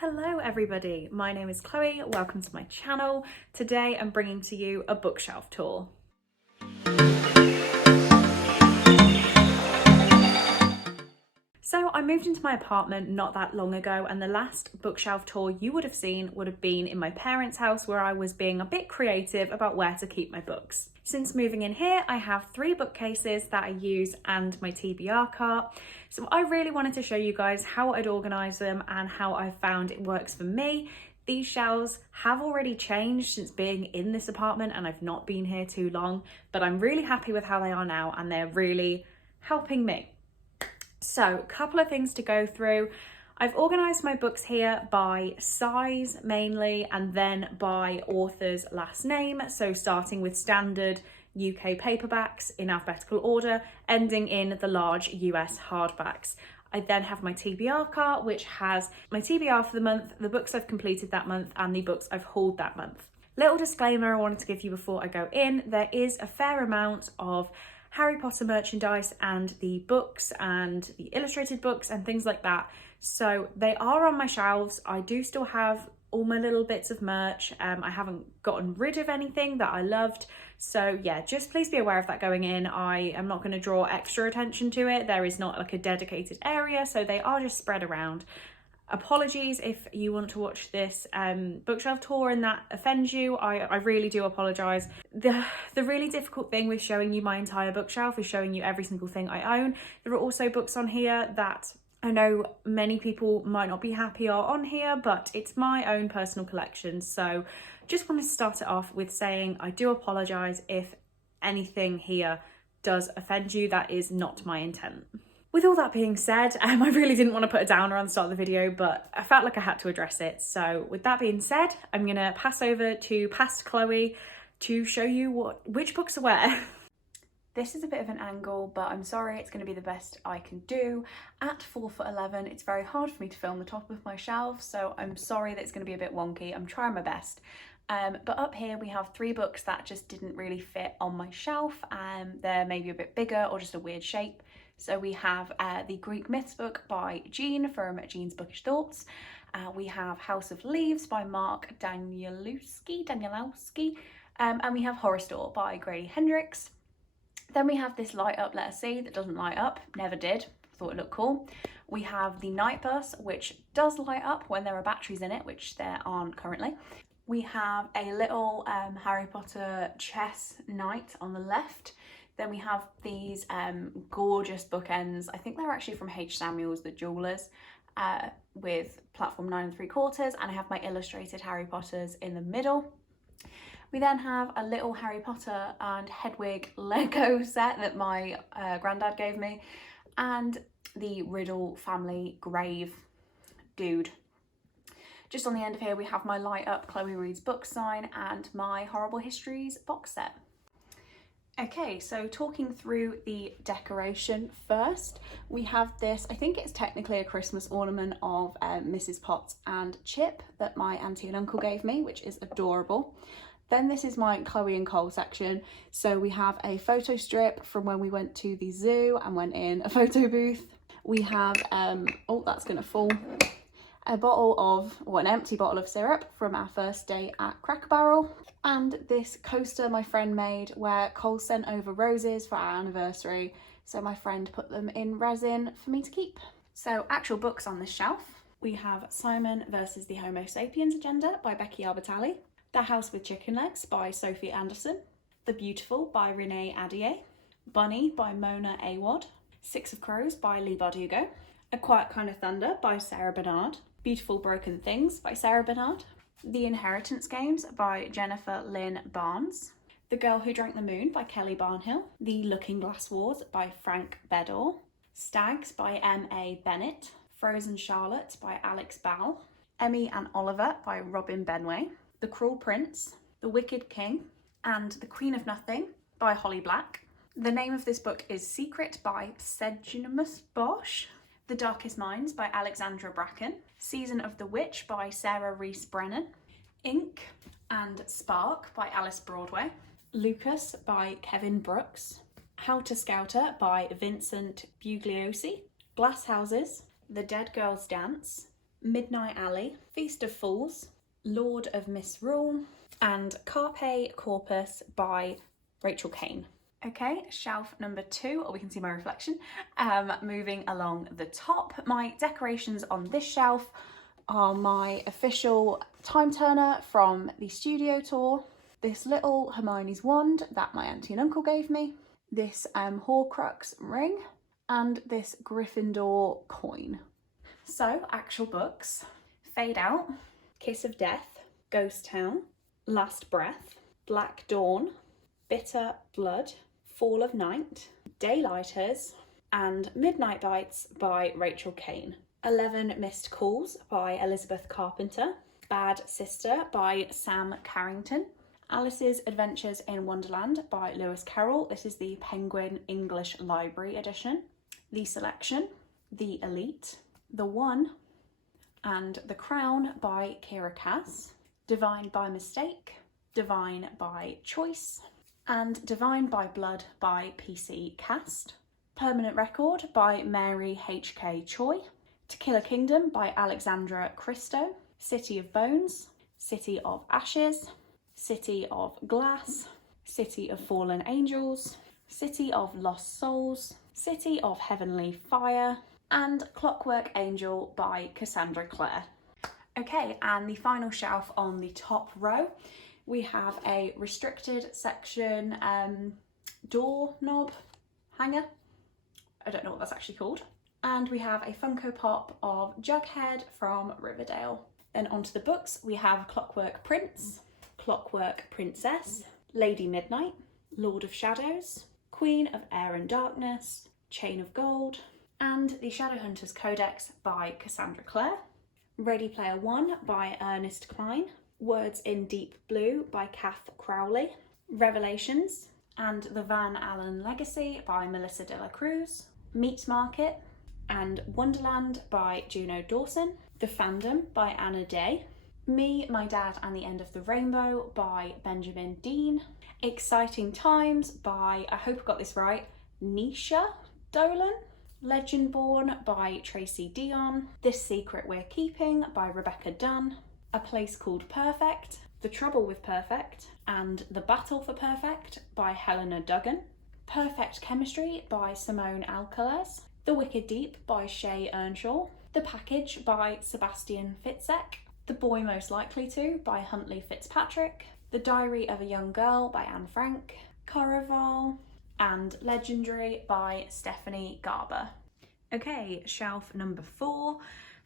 Hello everybody, my name is Chloe, welcome to my channel. Today I'm bringing to you a bookshelf tour. So I moved into my apartment not that long ago, and the last bookshelf tour you would have seen would have been in my parents' house, where I was being a bit creative about where to keep my books. Since moving in here, I have 3 bookcases that I use and my TBR cart. So I really wanted to show you guys how I'd organise them and how I found it works for me. These shelves have already changed since being in this apartment, and I've not been here too long, but I'm really happy with how they are now and they're really helping me. So, a couple of things to go through. I've organised my books here by size mainly, and then by author's last name. So starting with standard UK paperbacks in alphabetical order, ending in the large US hardbacks. I then have my TBR cart, which has my TBR for the month, the books I've completed that month, and the books I've hauled that month. Little disclaimer I wanted to give you before I go in, there is a fair amount of Harry Potter merchandise and the books and the illustrated books and things like that. So they are on my shelves. I do still have all my little bits of merch. I haven't gotten rid of anything that I loved. So yeah, just please be aware of that going in. I am not going to draw extra attention to it. There is not like a dedicated area, so they are just spread around. Apologies if you want to watch this bookshelf tour and that offends you. I really do apologise. The really difficult thing with showing you my entire bookshelf is showing you every single thing I own. There are also books on here that I know many people might not be happy are on here, but it's my own personal collection. So just wanted to start it off with saying I do apologise if anything here does offend you. That is not my intent. With all that being said, I really didn't want to put a downer on the start of the video, but I felt like I had to address it. So with that being said, I'm going to pass over to past Chloe to show you which books are where. This is a bit of an angle, but I'm sorry, it's going to be the best I can do. At 4'11", it's very hard for me to film the top of my shelf, so I'm sorry that it's going to be a bit wonky. I'm trying my best. But up here we have 3 books that just didn't really fit on my shelf. They're maybe a bit bigger or just a weird shape. So we have the Greek Myths book by Jean from Jean's Bookish Thoughts. We have House of Leaves by Mark Danielowski, and we have Horror Store by Grady Hendrix. Then we have this Light Up Letter C that doesn't light up, never did, thought it looked cool. We have the Night Bus, which does light up when there are batteries in it, which there aren't currently. We have a little Harry Potter chess knight on the left. Then we have these gorgeous bookends. I think they're actually from H. Samuels, the Jewelers, with platform 9 3/4, and I have my illustrated Harry Potters in the middle. We then have a little Harry Potter and Hedwig Lego set that my granddad gave me, and the Riddle family grave dude. Just on the end of here we have my Light Up Chloe Reads book sign and my Horrible Histories box set. Okay, so talking through the decoration first, we have this, I think it's technically a Christmas ornament of Mrs. Potts and Chip that my auntie and uncle gave me, which is adorable. Then this is my Chloe and Cole section. So we have a photo strip from when we went to the zoo and went in a photo booth. We have, oh, that's gonna fall. An empty bottle of syrup from our first day at Cracker Barrel, and this coaster my friend made where Cole sent over roses for our anniversary, so my friend put them in resin for me to keep. So actual books on this shelf, we have Simon versus the Homo Sapiens Agenda by Becky Albertalli, The House with Chicken Legs by Sophie Anderson, The Beautiful by Renee Adier, Bunny by Mona Awad, Six of Crows by Lee Bardugo, A Quiet Kind of Thunder by Sarah Bernard, Beautiful Broken Things by Sarah Bernard, The Inheritance Games by Jennifer Lynn Barnes, The Girl Who Drank the Moon by Kelly Barnhill, The Looking Glass Wars by Frank Bedore, Stags by M.A. Bennett, Frozen Charlotte by Alex Ball, Emmy and Oliver by Robin Benway, The Cruel Prince, The Wicked King, and The Queen of Nothing by Holly Black. The name of this book is Secret by Sejimus Bosch, The Darkest Minds by Alexandra Bracken, Season of the Witch by Sarah Reese Brennan, Ink and Spark by Alice Broadway, Lucas by Kevin Brooks, How to Scouter by Vincent Bugliosi, Glass Houses, The Dead Girls Dance, Midnight Alley, Feast of Fools, Lord of Misrule, and Carpe Corpus by Rachel Kane. Okay, shelf number 2, or we can see my reflection. Moving along the top, my decorations on this shelf are my official time turner from the studio tour, this little Hermione's wand that my auntie and uncle gave me, this Horcrux ring, and this Gryffindor coin. So, actual books: Fade Out, Kiss of Death, Ghost Town, Last Breath, Black Dawn, Bitter Blood, Fall of Night, Daylighters, and Midnight Bites by Rachel Kane. 11 Missed Calls by Elizabeth Carpenter, Bad Sister by Sam Carrington, Alice's Adventures in Wonderland by Lewis Carroll. This is the Penguin English Library edition. The Selection, The Elite, The One, and The Crown by Kira Cass, Divine by Mistake, Divine by Choice, and Divine by Blood by PC Cast, Permanent Record by Mary H.K. Choi, To Kill a Kingdom by Alexandra Christo, City of Bones, City of Ashes, City of Glass, City of Fallen Angels, City of Lost Souls, City of Heavenly Fire, and Clockwork Angel by Cassandra Clare. Okay, and the final shelf on the top row, we have a restricted section door knob hanger. I don't know what that's actually called. And we have a Funko Pop of Jughead from Riverdale. Then onto the books, we have Clockwork Prince, Clockwork Princess, Lady Midnight, Lord of Shadows, Queen of Air and Darkness, Chain of Gold, and the Shadowhunters Codex by Cassandra Clare, Ready Player One by Ernest Cline, Words in Deep Blue by Kath Crowley, Revelations and the Van Allen Legacy by Melissa de la Cruz, Meat Market and Wonderland by Juno Dawson, The Fandom by Anna Day, Me, My Dad and the End of the Rainbow by Benjamin Dean, Exciting Times by, I hope I got this right, Nisha Dolan, Legendborn by Tracy Dion, This Secret We're Keeping by Rebecca Dunn, A Place Called Perfect, The Trouble with Perfect, and The Battle for Perfect by Helena Duggan, Perfect Chemistry by Simone Alcalez, The Wicked Deep by Shay Earnshaw, The Package by Sebastian Fitzek, The Boy Most Likely To by Huntley Fitzpatrick, The Diary of a Young Girl by Anne Frank, Caraval, and Legendary by Stephanie Garber. Okay, shelf number 4.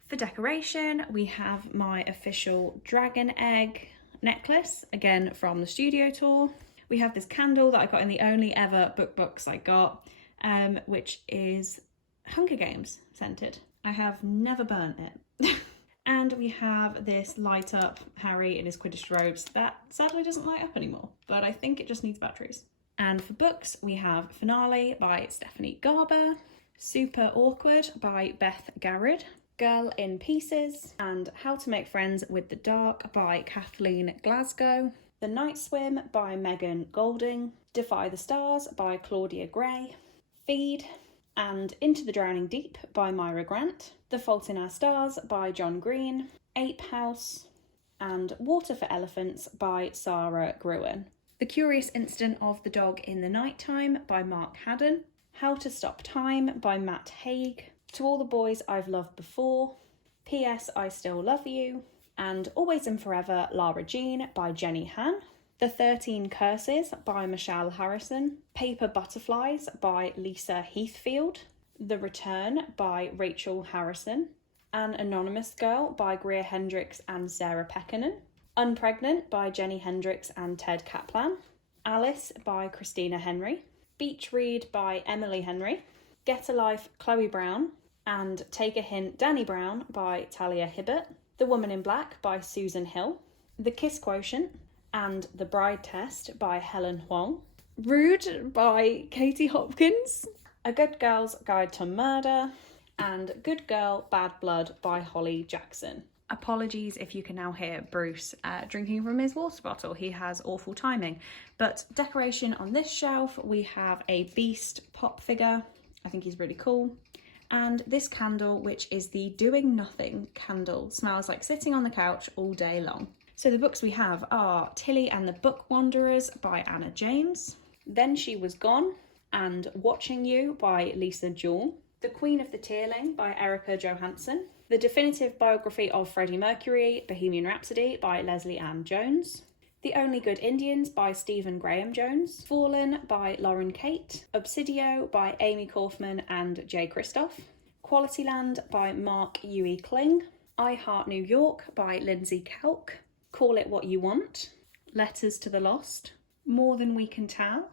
For decoration, we have my official dragon egg necklace, again from the studio tour. We have this candle that I got in the only ever book I got, which is Hunger Games scented. I have never burnt it. And we have this light up Harry in his Quidditch robes that sadly doesn't light up anymore, but I think it just needs batteries. And for books, we have Finale by Stephanie Garber, Super Awkward by Beth Garrett, Girl in Pieces, and How to Make Friends with the Dark by Kathleen Glasgow, The Night Swim by Megan Golding, Defy the Stars by Claudia Gray, Feed, and Into the Drowning Deep by Myra Grant, The Fault in Our Stars by John Green, Ape House, and Water for Elephants by Sarah Gruen. The Curious Incident of the Dog in the Nighttime by Mark Haddon, How to Stop Time by Matt Haig, To All the Boys I've Loved Before, P.S. I Still Love You, and Always and Forever Lara Jean by Jenny Han, The 13 Curses by Michelle Harrison, Paper Butterflies by Lisa Heathfield, The Return by Rachel Harrison, An Anonymous Girl by Greer Hendricks and Sarah Pekkanen, Unpregnant by Jenny Hendricks and Ted Kaplan, Alice by Christina Henry, Beach Read by Emily Henry, Get a Life Chloe Brown, and Take a Hint Danny Brown by Talia Hibbert, The Woman in Black by Susan Hill, The Kiss Quotient and The Bride Test by Helen Huang, Rude by Katie Hopkins, A Good Girl's Guide to Murder, and Good Girl, Bad Blood by Holly Jackson. Apologies if you can now hear Bruce drinking from his water bottle. He has awful timing. But decoration on this shelf, we have a Beast pop figure. I think he's really cool. And this candle, which is the Doing Nothing candle, smells like sitting on the couch all day long. So the books we have are Tilly and the Book Wanderers by Anna James, Then She Was Gone and Watching You by Lisa Jewell, The Queen of the Tearling by Erica Johansson, The Definitive Biography of Freddie Mercury, Bohemian Rhapsody by Leslie Ann Jones, The Only Good Indians by Stephen Graham Jones, Fallen by Lauren Kate, Obsidio by Amy Kaufman and Jay Kristoff, Quality Land by Mark Huey Kling, I Heart New York by Lindsay Kelk, Call It What You Want, Letters to the Lost, More Than We Can Tell,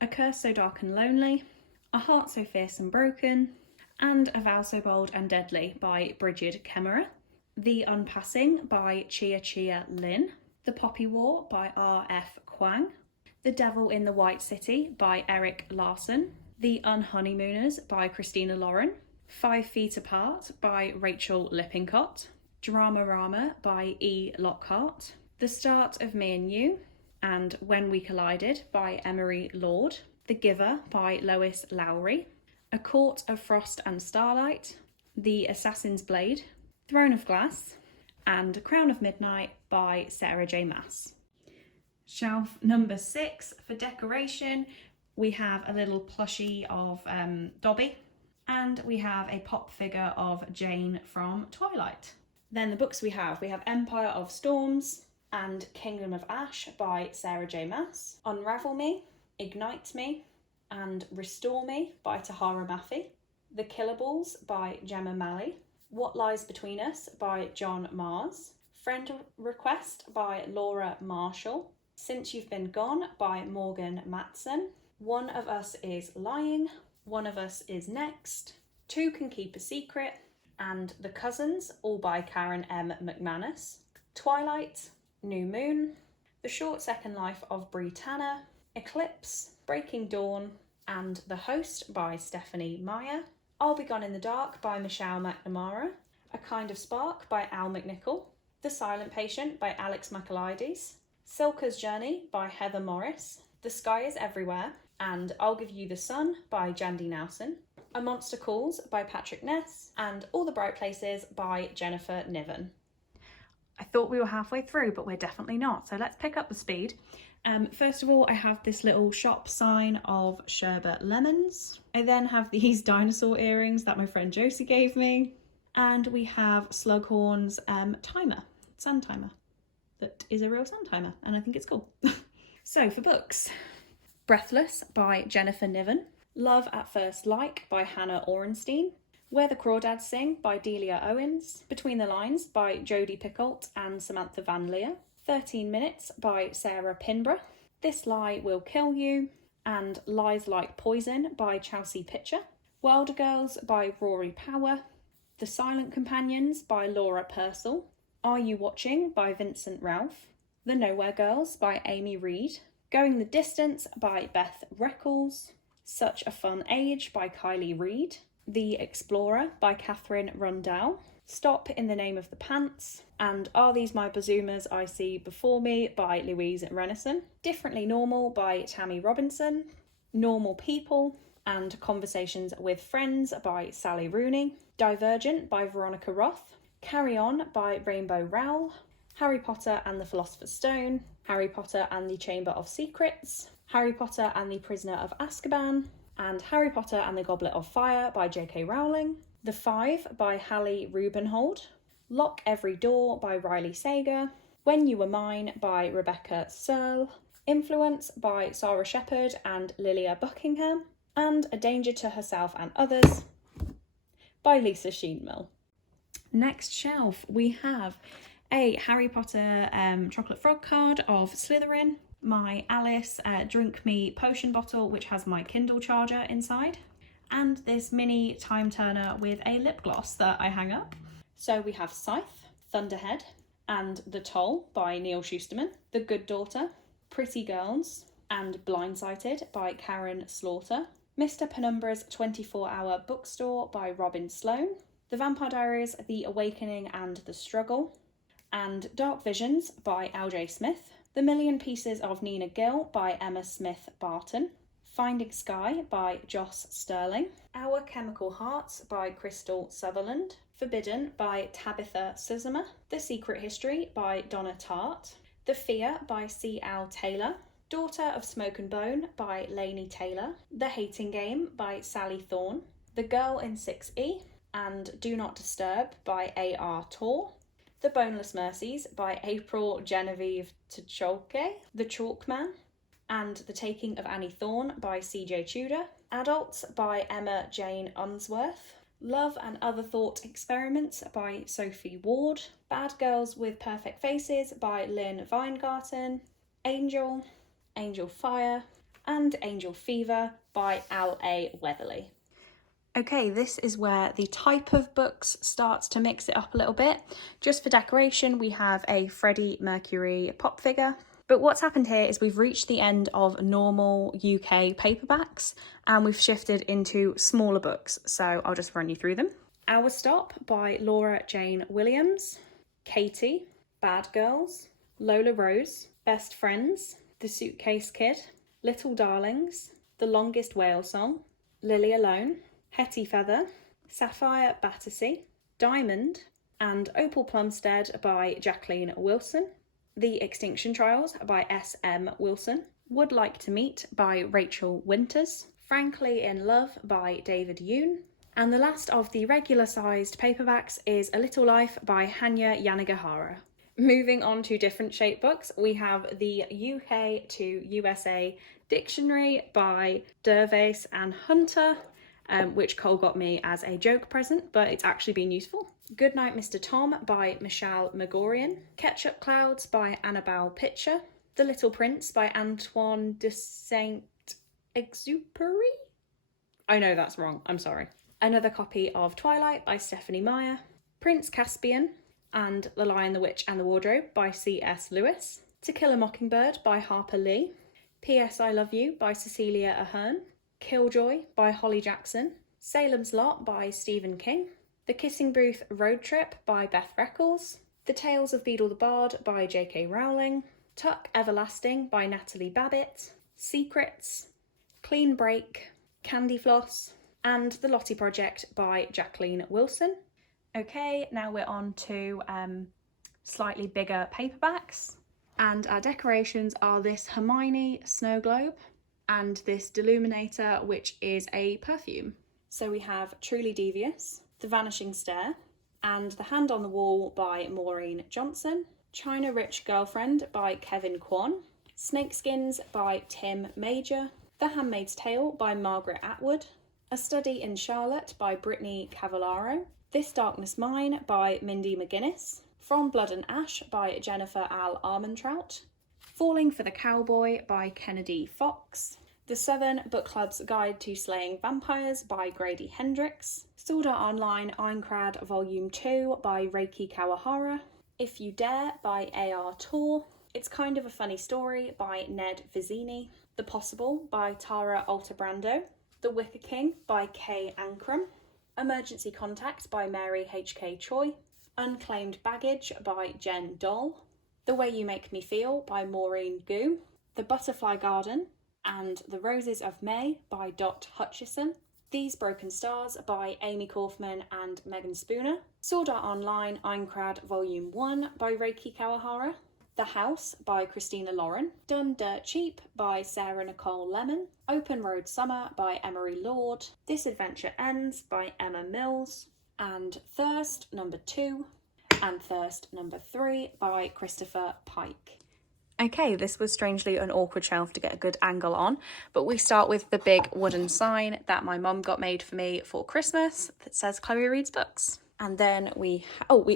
A Curse So Dark and Lonely, A Heart So Fierce and Broken, and A Vow So Bold and Deadly by Bridget Kemmerer, The Unpassing by Chia Chia Lin, The Poppy War by R.F. Kwang, The Devil in the White City by Eric Larson, The Unhoneymooners by Christina Lauren, 5 Feet Apart by Rachel Lippincott, Dramarama by E. Lockhart, The Start of Me and You, and When We Collided by Emery Lord, The Giver by Lois Lowry, A Court of Frost and Starlight, The Assassin's Blade, Throne of Glass, and Crown of Midnight by Sarah J. Maas. Shelf number 6 for decoration, we have a little plushie of Dobby, and we have a pop figure of Jane from Twilight. Then the books we have Empire of Storms and Kingdom of Ash by Sarah J. Maas, Unravel Me, Ignite Me, and Restore Me by Tahara Mafi, The Killables by Gemma Malley, What Lies Between Us by John Mars, Friend Request by Laura Marshall, Since You've Been Gone by Morgan Matson, One of Us Is Lying, One of Us Is Next, Two Can Keep a Secret, and The Cousins, all by Karen M. McManus, Twilight, New Moon, The Short Second Life of Bree Tanner, Eclipse, Breaking Dawn, and The Host by Stephanie Meyer, I'll Be Gone in the Dark by Michelle McNamara, A Kind of Spark by Al McNichol, The Silent Patient by Alex Michaelides, Silka's Journey by Heather Morris, The Sky is Everywhere, and I'll Give You the Sun by Jandy Nelson, A Monster Calls by Patrick Ness, and All the Bright Places by Jennifer Niven. I thought we were halfway through, but we're definitely not, so let's pick up the speed. First of all, I have this little shop sign of sherbet lemons. I then have these dinosaur earrings that my friend Josie gave me. And we have Slughorn's timer, sun timer, that is a real sun timer, and I think it's cool. So for books, Breathless by Jennifer Niven, Love at First Like by Hannah Orenstein, Where the Crawdads Sing by Delia Owens, Between the Lines by Jodie Picoult and Samantha Van Leer, 13 Minutes by Sarah Pinborough, This Lie Will Kill You, and Lies Like Poison by Chelsea Pitcher, Wilder Girls by Rory Power, The Silent Companions by Laura Purcell, Are You Watching by Vincent Ralph, The Nowhere Girls by Amy Reed, Going the Distance by Beth Reckles, Such a Fun Age by Kylie Reed, The Explorer by Catherine Rundell, Stop in the Name of the Pants, and Are These My Bazoomas I See Before Me by Louise Renison, Differently Normal by Tammy Robinson, Normal People, and Conversations with Friends by Sally Rooney, Divergent by Veronica Roth, Carry On by Rainbow Rowell, Harry Potter and the Philosopher's Stone, Harry Potter and the Chamber of Secrets, Harry Potter and the Prisoner of Azkaban, and Harry Potter and the Goblet of Fire by J.K. Rowling, The Five by Hallie Rubenhold, Lock Every Door by Riley Sager, When You Were Mine by Rebecca Searle, Influence by Sarah Shepherd and Lilia Buckingham, and A Danger to Herself and Others by Lisa Sheenmill. Next shelf, we have a Harry Potter chocolate frog card of Slytherin, my Alice Drink Me potion bottle, which has my Kindle charger inside, and this mini time turner with a lip gloss that I hang up. So we have Scythe, Thunderhead, and The Toll by Neil Schusterman, The Good Daughter, Pretty Girls, and Blindsighted by Karen Slaughter, Mr. Penumbra's 24-Hour Bookstore by Robin Sloan, The Vampire Diaries, The Awakening and the Struggle, and Dark Visions by L.J. Smith, The Million Pieces of Nina Gill by Emma Smith Barton, Finding Sky by Joss Sterling, Our Chemical Hearts by Crystal Sutherland, Forbidden by Tabitha Suzuма, The Secret History by Donna Tartt, The Fear by C.L. Taylor, Daughter of Smoke and Bone by Laini Taylor, The Hating Game by Sally Thorne, The Girl in 6E, and Do Not Disturb by A.R. Torr, The Boneless Mercies by April Genevieve Tcholke, The Chalkman, and The Taking of Annie Thorne by C.J. Tudor, Adults by Emma Jane Unsworth, Love and Other Thought Experiments by Sophie Ward, Bad Girls with Perfect Faces by Lynn Weingarten, Angel, Angel Fire, and Angel Fever by Al A. Weatherly. Okay, this is where the type of books starts to mix it up a little bit. Just for decoration, we have a Freddie Mercury pop figure. But what's happened here is we've reached the end of normal UK paperbacks and we've shifted into smaller books. So I'll just run you through them. Our Stop by Laura Jane Williams, Katie, Bad Girls, Lola Rose, Best Friends, The Suitcase Kid, Little Darlings, The Longest Whale Song, Lily Alone, Hetty Feather, Sapphire Battersea, Diamond, and Opal Plumstead by Jacqueline Wilson, The Extinction Trials by S.M. Wilson, Would Like to Meet by Rachel Winters, Frankly in Love by David Yoon, and the last of the regular-sized paperbacks is A Little Life by Hanya Yanagihara. Moving on to different shape books, we have the UK to USA Dictionary by Dervaes and Hunter, which Cole got me as a joke present, but it's actually been useful. Goodnight Mr. Tom by Michelle Megorian, Ketchup Clouds by Annabelle Pitcher, The Little Prince by Antoine de Saint-Exupéry? I know that's wrong, I'm sorry. Another copy of Twilight by Stephanie Meyer, Prince Caspian, and The Lion, the Witch and the Wardrobe by C.S. Lewis, To Kill a Mockingbird by Harper Lee, P.S. I Love You by Cecilia Ahern, Killjoy by Holly Jackson, Salem's Lot by Stephen King, The Kissing Booth Road Trip by Beth Reckles, The Tales of Beadle the Bard by J.K. Rowling, Tuck Everlasting by Natalie Babbitt, Secrets, Clean Break, Candy Floss, and The Lottie Project by Jacqueline Wilson. Okay, now we're on to slightly bigger paperbacks, and our decorations are this Hermione snow globe and this Deluminator, which is a perfume. So we have Truly Devious, The Vanishing Stare, and The Hand on the Wall by Maureen Johnson, China Rich Girlfriend by Kevin Kwan, Snakeskins by Tim Major, The Handmaid's Tale by Margaret Atwood, A Study in Charlotte by Brittany Cavallaro, This Darkness Mine by Mindy McGuinness, From Blood and Ash by Jennifer Al Armentrout, Falling for the Cowboy by Kennedy Fox, The Southern Book Club's Guide to Slaying Vampires by Grady Hendrix, Sword Art Online Aincrad Volume 2 by Reiki Kawahara, If You Dare by A.R. Torr, It's Kind of a Funny Story by Ned Vizzini, The Possible by Tara Altebrando, The Wicker King by Kay Ankrum, Emergency Contact by Mary H.K. Choi, Unclaimed Baggage by Jen Doll, The Way You Make Me Feel by Maureen Gu, The Butterfly Garden and The Roses of May by Dot Hutchison, These Broken Stars by Amy Kaufman and Megan Spooner, Sword Art Online Aincrad Volume 1 by Reiki Kawahara, The House by Christina Lauren, Done Dirt Cheap by Sarah Nicole Lemon, Open Road Summer by Emery Lord, This Adventure Ends by Emma Mills, and Thirst Number 2 and Thirst Number 3 by Christopher Pike. Okay, this was strangely an awkward shelf to get a good angle on, but we start with the big wooden sign that my mum got made for me for Christmas that says Chloe Reads Books. And then we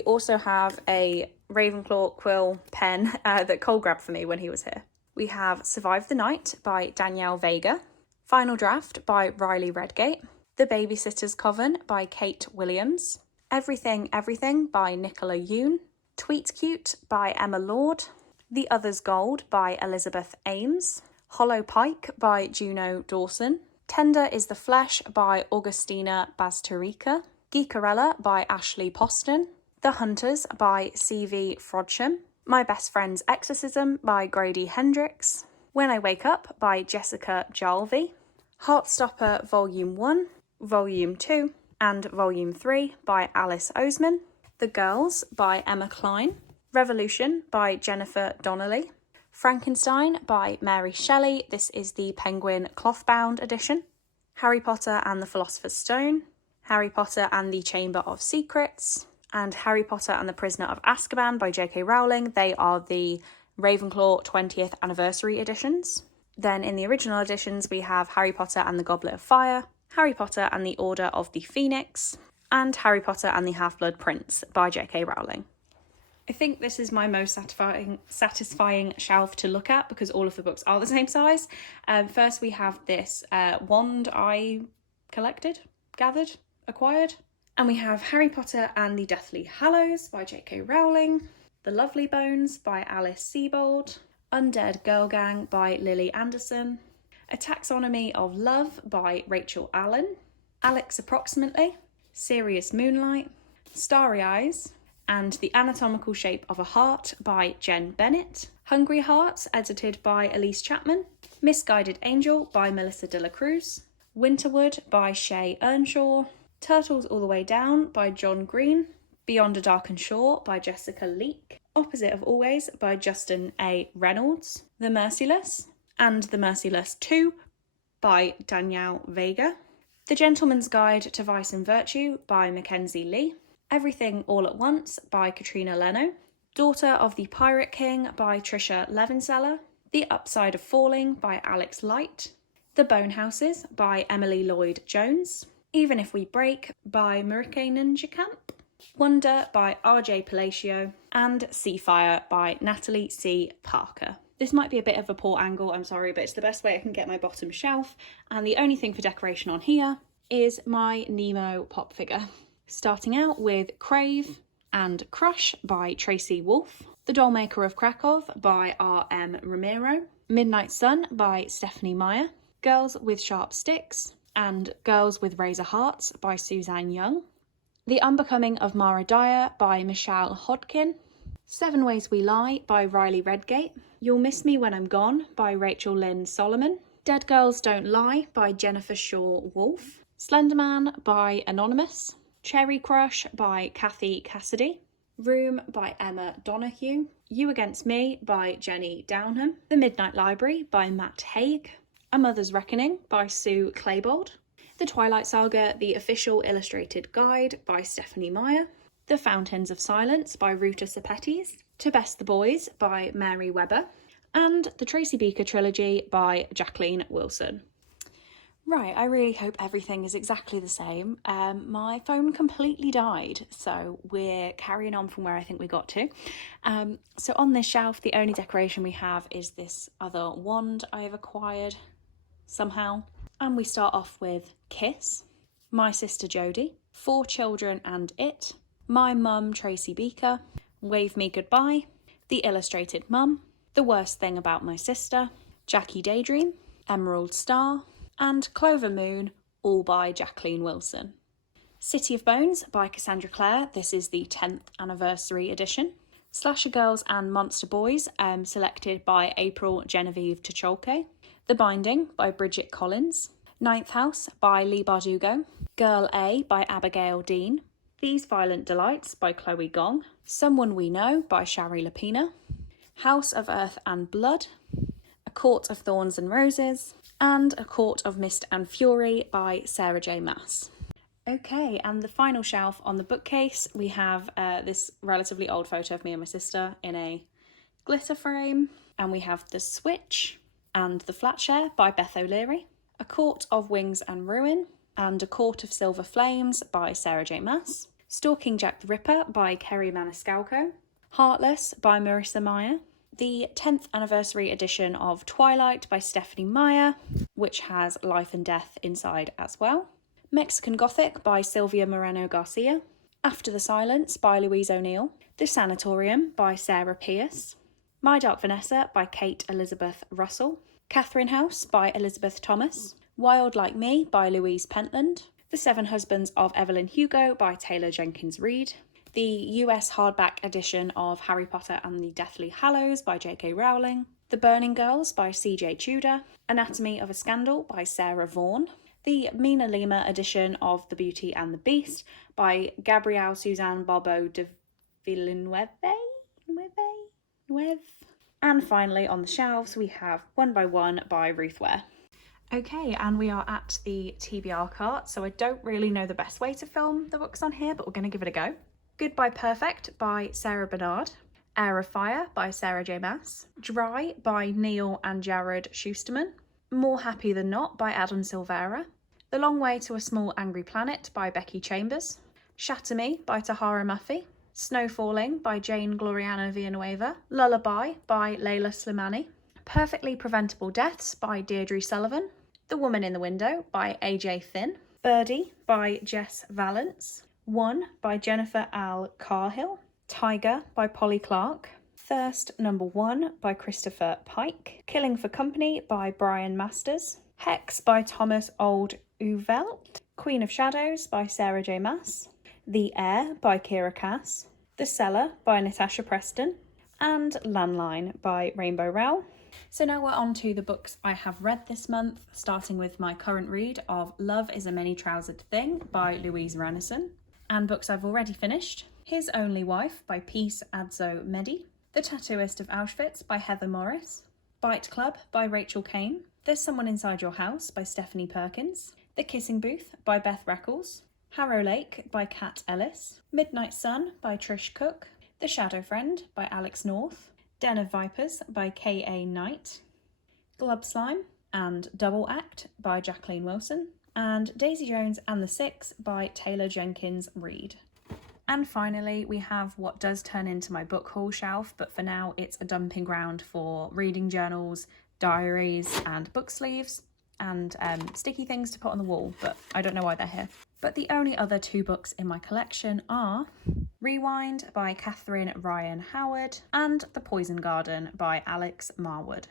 also have a Ravenclaw quill pen that Cole grabbed for me when he was here. We have Survive the Night by Danielle Vega, Final Draft by Riley Redgate, The Babysitter's Coven by Kate Williams, Everything Everything by Nicola Yoon, Tweet Cute by Emma Lord, The Other's Gold by Elizabeth Ames, Hollow Pike by Juno Dawson, Tender is the Flesh by Augustina Basterica, Geekarella by Ashley Poston, The Hunters by C.V. Frodsham, My Best Friend's Exorcism by Grady Hendrix, When I Wake Up by Jessica Jalvi, Heartstopper Volume 1, Volume 2 and Volume 3 by Alice Oseman. The Girls by Emma Cline. Revolution by Jennifer Donnelly. Frankenstein by Mary Shelley. This is the Penguin cloth-bound edition. Harry Potter and the Philosopher's Stone. Harry Potter and the Chamber of Secrets. And Harry Potter and the Prisoner of Azkaban by J.K. Rowling. They are the Ravenclaw 20th anniversary editions. Then in the original editions we have Harry Potter and the Goblet of Fire, Harry Potter and the Order of the Phoenix, and Harry Potter and the Half-Blood Prince by J.K. Rowling. I think this is my most satisfying shelf to look at because all of the books are the same size. First we have this wand I gathered, acquired. And we have Harry Potter and the Deathly Hallows by J.K. Rowling, The Lovely Bones by Alice Sebold, Undead Girl Gang by Lily Anderson, A Taxonomy of Love by Rachel Allen, Alex Approximately, Serious Moonlight, Starry Eyes, and The Anatomical Shape of a Heart by Jen Bennett, Hungry Hearts, edited by Elise Chapman, Misguided Angel by Melissa de la Cruz, Winterwood by Shay Earnshaw, Turtles All the Way Down by John Green, Beyond a Darkened Shore by Jessica Leake, Opposite of Always by Justin A. Reynolds, The Merciless, and The Merciless 2 by Danielle Vega, The Gentleman's Guide to Vice and Virtue by Mackenzie Lee, Everything All at Once by Katrina Leno, Daughter of the Pirate King by Trisha Levenseller, The Upside of Falling by Alex Light, The Bone Houses by Emily Lloyd Jones, Even If We Break by Marike Ninjakamp, Wonder by RJ Palacio, and Seafire by Natalie C. Parker. This might be a bit of a poor angle, I'm sorry, but it's the best way I can get my bottom shelf. And the only thing for decoration on here is my Nemo pop figure. Starting out with Crave and Crush by Tracy Wolfe, The Dollmaker of Krakow by R.M. Ramiro, Midnight Sun by Stephanie Meyer, Girls with Sharp Sticks, and Girls with Razor Hearts by Suzanne Young, The Unbecoming of Mara Dyer by Michelle Hodkin, 7 Ways We Lie by Riley Redgate, You'll Miss Me When I'm Gone by Rachel Lynn Solomon, Dead Girls Don't Lie by Jennifer Shaw Wolfe, Slenderman by Anonymous, Cherry Crush by Kathy Cassidy, Room by Emma Donahue, You Against Me by Jenny Downham, The Midnight Library by Matt Haig, A Mother's Reckoning by Sue Claybold, The Twilight Saga, The Official Illustrated Guide by Stephanie Meyer, The Fountains of Silence by Ruta Sepetys, To Best the Boys by Mary Webber, and The Tracy Beaker Trilogy by Jacqueline Wilson. Right, I really hope everything is exactly the same. My phone completely died, so we're carrying on from where I think we got to. So on this shelf, the only decoration we have is this other wand I have acquired somehow. And we start off with Kiss, My Sister Jodie, 4 Children and It, My Mum Tracy Beaker, Wave Me Goodbye, The Illustrated Mum, The Worst Thing About My Sister, Jackie Daydream, Emerald Star, and Clover Moon, all by Jacqueline Wilson. City of Bones by Cassandra Clare, this is the 10th anniversary edition. Slasher Girls and Monster Boys, selected by April Genevieve Tucholke. The Binding by Bridget Collins, Ninth House by Lee Bardugo, Girl A by Abigail Dean, These Violent Delights by Chloe Gong, Someone We Know by Shari Lapina, House of Earth and Blood, A Court of Thorns and Roses, and A Court of Mist and Fury by Sarah J. Maas. Okay, and the final shelf on the bookcase, we have this relatively old photo of me and my sister in a glitter frame, and we have The Switch and The Flatshare by Beth O'Leary, A Court of Wings and Ruin, and A Court of Silver Flames by Sarah J. Maas, Stalking Jack the Ripper by Kerry Maniscalco, Heartless by Marissa Meyer, the 10th anniversary edition of Twilight by Stephanie Meyer, which has Life and Death inside as well, Mexican Gothic by Sylvia Moreno Garcia, After the Silence by Louise O'Neill, The Sanatorium by Sarah Pierce, My Dark Vanessa by Kate Elizabeth Russell, Catherine House by Elizabeth Thomas, Wild Like Me by Louise Pentland, The Seven Husbands of Evelyn Hugo by Taylor Jenkins Reid, the US hardback edition of Harry Potter and the Deathly Hallows by J.K. Rowling, The Burning Girls by C.J. Tudor, Anatomy of a Scandal by Sarah Vaughan, the Mina Lima edition of The Beauty and the Beast by Gabrielle Suzanne Bobo de Villeneuve, and finally on the shelves we have One by One by Ruth Ware. Okay, and we are at the TBR cart, so I don't really know the best way to film the books on here, but we're going to give it a go. Goodbye Perfect by Sarah Bernard, Air of Fire by Sarah J. Maas, Dry by Neil and Jared Schusterman, More Happy Than Not by Adam Silvera, The Long Way to a Small Angry Planet by Becky Chambers, Shatter Me by Tahara Mafi, Snow Falling by Jane Gloriana Villanueva, Lullaby by Layla Slimani, Perfectly Preventable Deaths by Deirdre Sullivan, The Woman in the Window by AJ Finn, Birdie by Jess Valance, One by Jennifer Al Carhill, Tiger by Polly Clark, Thirst Number 1 by Christopher Pike, Killing for Company by Brian Masters, Hex by Thomas Old Uvelt, Queen of Shadows by Sarah J. Maas, The Air by Kira Cass, The Cellar by Natasha Preston, and Landline by Rainbow Rowell. So now we're on to the books I have read this month, starting with my current read of Love is a Many-Trousered Thing by Louise Ranison, and books I've already finished: His Only Wife by Peace Adzo Medi, The Tattooist of Auschwitz by Heather Morris, Bite Club by Rachel Kane, There's Someone Inside Your House by Stephanie Perkins, The Kissing Booth by Beth Reckles, Harrow Lake by Kat Ellis, Midnight Sun by Trish Cook, The Shadow Friend by Alex North, Den of Vipers by K.A. Knight, Glub Slime and Double Act by Jacqueline Wilson, and Daisy Jones and the Six by Taylor Jenkins Reid. And finally, we have what does turn into my book haul shelf, but for now it's a dumping ground for reading journals, diaries, and book sleeves, and sticky things to put on the wall, but I don't know why they're here. But the only other two books in my collection are Rewind by Catherine Ryan Howard and The Poison Garden by Alex Marwood.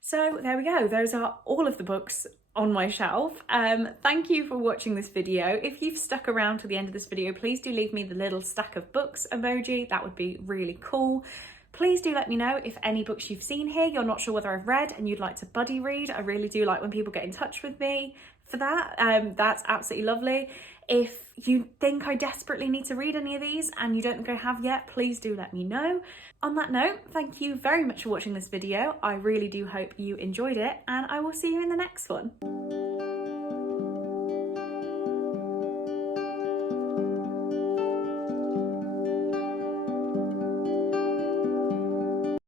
So there we go, those are all of the books on my shelf. Thank you for watching this video. If you've stuck around to the end of this video, please do leave me the little stack of books emoji. That would be really cool. Please do let me know if any books you've seen here you're not sure whether I've read and you'd like to buddy read. I really do like when people get in touch with me for that. That's absolutely lovely. If you think I desperately need to read any of these and you don't think I have yet, please do let me know. On that note, thank you very much for watching this video. I really do hope you enjoyed it, and I will see you in the next one.